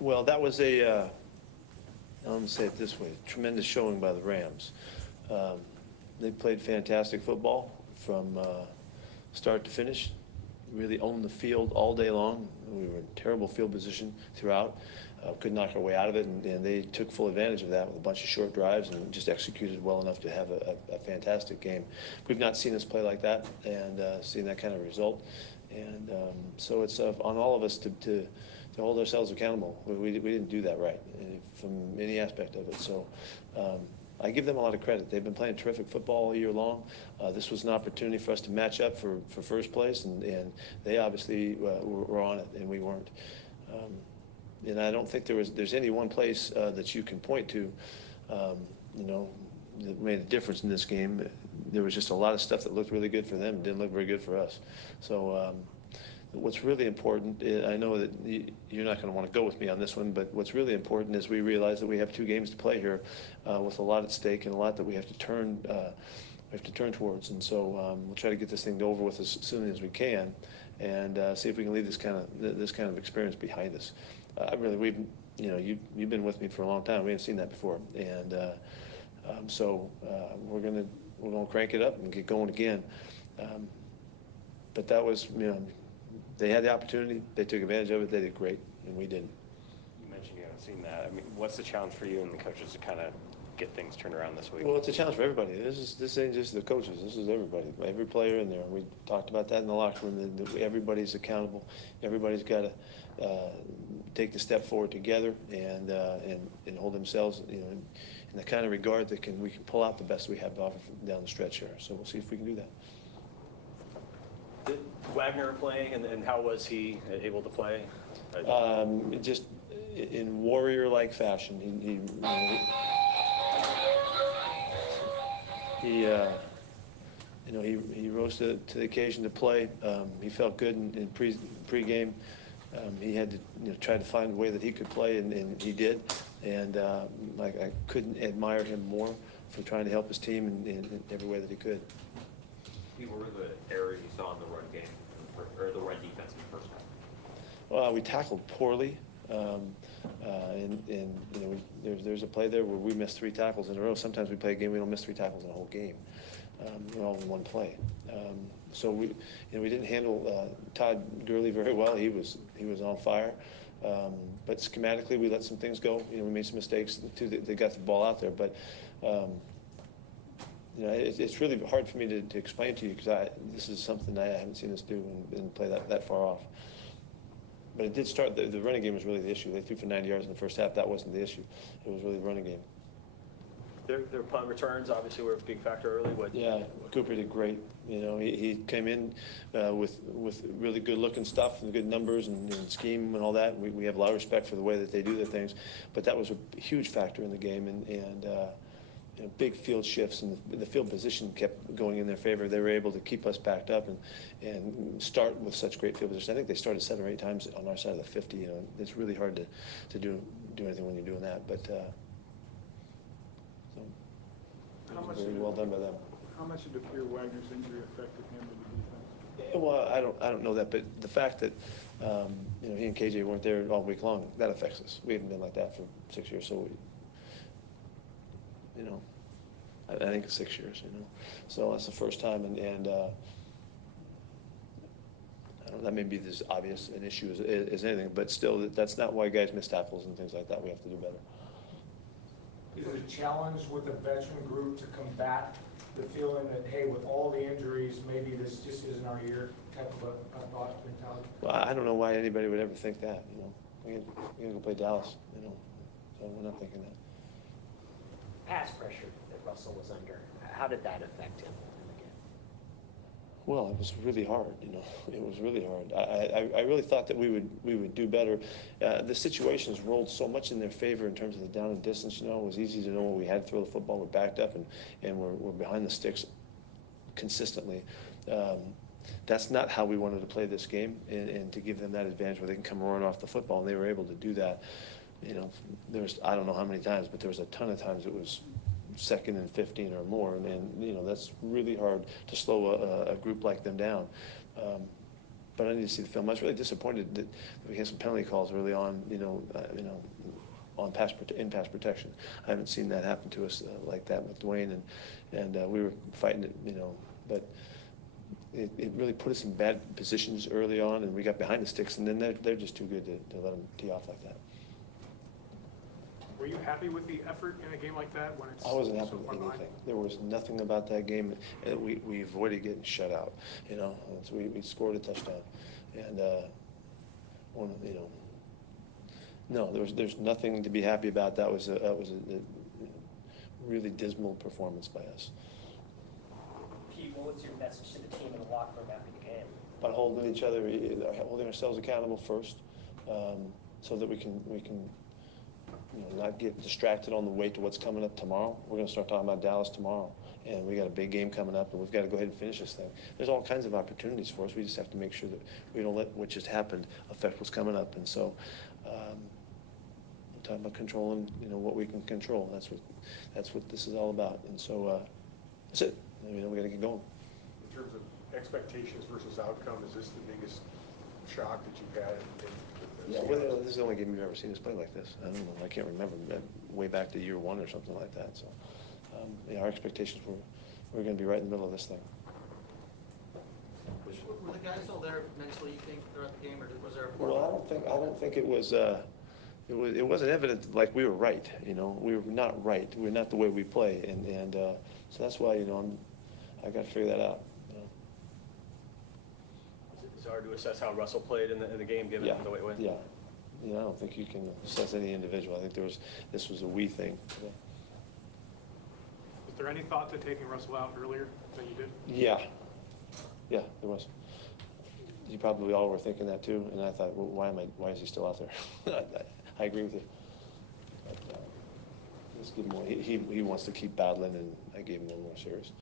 Well, that was let me say it this way, tremendous showing by the Rams. Um, they played fantastic football from start to finish, really owned the field all day long. We were in terrible field position throughout. Could knock our way out of it, and they took full advantage of that with a bunch of short drives and just executed well enough to have a fantastic game. We've not seen us play like that and seen that kind of result. And so it's on all of us to hold ourselves accountable. We didn't do that right from any aspect of it. So I give them a lot of credit. They've been playing terrific football all year long. This was an opportunity for us to match up for first place, and they obviously were on it, and we weren't. And I don't think there's any one place that you can point to, you know, that made a difference in this game. There was just a lot of stuff that looked really good for them and didn't look very good for us. So what's really important, I know that you're not going to want to go with me on this one, but what's really important is we realize that we have 2 games to play here with a lot at stake and a lot that we have to turn towards. And so we'll try to get this thing over with as soon as we can, and see if we can leave this kind of experience behind us. You've been with me for a long time. We haven't seen that before, and so we're gonna crank it up and get going again. But that was, they had the opportunity, they took advantage of it, they did great, and we didn't. You mentioned you haven't seen that. I mean, what's the challenge for you and the coaches to kind of get things turned around this week? Well, it's a challenge for everybody. This ain't just the coaches. This is everybody, every player in there. We talked about that in the locker room. That everybody's accountable. Everybody's got to take the step forward together and hold themselves, in the kind of regard that we can pull out the best we have to offer down the stretch here. So we'll see if we can do that. Did Wagner playing, and how was he able to play? Just in warrior-like fashion. He rose to the occasion to play. He felt good in pregame. He had to try to find a way that he could play, and he did. And I couldn't admire him more for trying to help his team in every way that he could. What were the errors you saw in the run game, or the run defense in the first half? Well, we tackled poorly. There's a play there where we missed 3 tackles in a row. Sometimes we play a game, we don't miss 3 tackles in a whole game. All in one play. So we didn't handle Todd Gurley very well. He was on fire. But schematically, we let some things go. We made some mistakes too. They got the ball out there, but it's really hard for me to explain to you because this is something I haven't seen us do and play that far off. But it did start. The running game was really the issue. They threw for 90 yards in the first half. That wasn't the issue. It was really the running game. Their punt returns obviously were a big factor early. Yeah, Cooper did great. He came in with really good looking stuff and good numbers and scheme and all that. We have a lot of respect for the way that they do their things, but that was a huge factor in the game, and big field shifts, and the field position kept going in their favor. They were able to keep us backed up and start with such great field position. I think they started 7 or 8 times on our side of the 50. It's really hard to do anything when you're doing that, but. Very well done by them. How much did it appear Wagner's injury affected him in the defense? Well, I don't know that, but the fact that he and KJ weren't there all week long, that affects us. We haven't been like that for 6 years, so I think it's 6 years. So that's the first time, and I don't know, that may be as obvious an issue as anything, but still, that's not why guys miss tackles and things like that. We have to do better. Is it a challenge with the veteran group to combat the feeling that, hey, with all the injuries, maybe this just isn't our year type of a thought mentality? Well, I don't know why anybody would ever think that. We're going to go play Dallas, so we're not thinking that. Pass pressure that Russell was under, how did that affect him in the game? Well, it was really hard, It was really hard. I really thought that we would do better. The situations rolled so much in their favor in terms of the down and distance. It was easy to know when we had to throw the football. We're backed up and we're behind the sticks consistently. That's not how we wanted to play this game, and to give them that advantage where they can come roaring off the football, and they were able to do that. I don't know how many times, but there was a ton of times it was 2nd and 15 or more, and that's really hard to slow a group like them down. but I need to see the film. I was really disappointed that we had some penalty calls early on, on in pass protection. I haven't seen that happen to us like that with Dwayne, and we were fighting it, but it really put us in bad positions early on, and we got behind the sticks, and then they're just too good to let them tee off like that. Were you happy with the effort in a game like that when it's I wasn't happy so with far behind? anything. There was nothing about that game. We avoided getting shut out. So we scored a touchdown, and no, there's nothing to be happy about. That was a really dismal performance by us. Pete, what was your message to the team in the locker room after the game? About holding ourselves accountable first, so that we can not get distracted on the way to what's coming up tomorrow. We're going to start talking about Dallas tomorrow, and we got a big game coming up, and we've got to go ahead and finish this thing. There's all kinds of opportunities for us. We just have to make sure that we don't let what just happened affect what's coming up. And so, we're talking about controlling, what we can control. That's what this is all about. And so, that's it. We got to get going. In terms of expectations versus outcome, is this the biggest shock that you've had in Yeah, well, this is the only game you've ever seen us play like this. I don't know. I can't remember way back to year one or something like that. So, our expectations we're going to be right in the middle of this thing. Were the guys all there mentally, you think, throughout the game, or was there a point? Well, I don't think it was. It wasn't evident like we were right. We were not right. We're not the way we play, and so that's why I got to figure that out. It's hard to assess how Russell played in the game, given the way it went. Yeah. I don't think you can assess any individual. I think this was a we thing. Yeah. Was there any thought to taking Russell out earlier than you did? Yeah, there was. You probably all were thinking that too, and I thought, well, why is he still out there? I agree with you. But, let's give him more. He wants to keep battling, and I gave him one more series.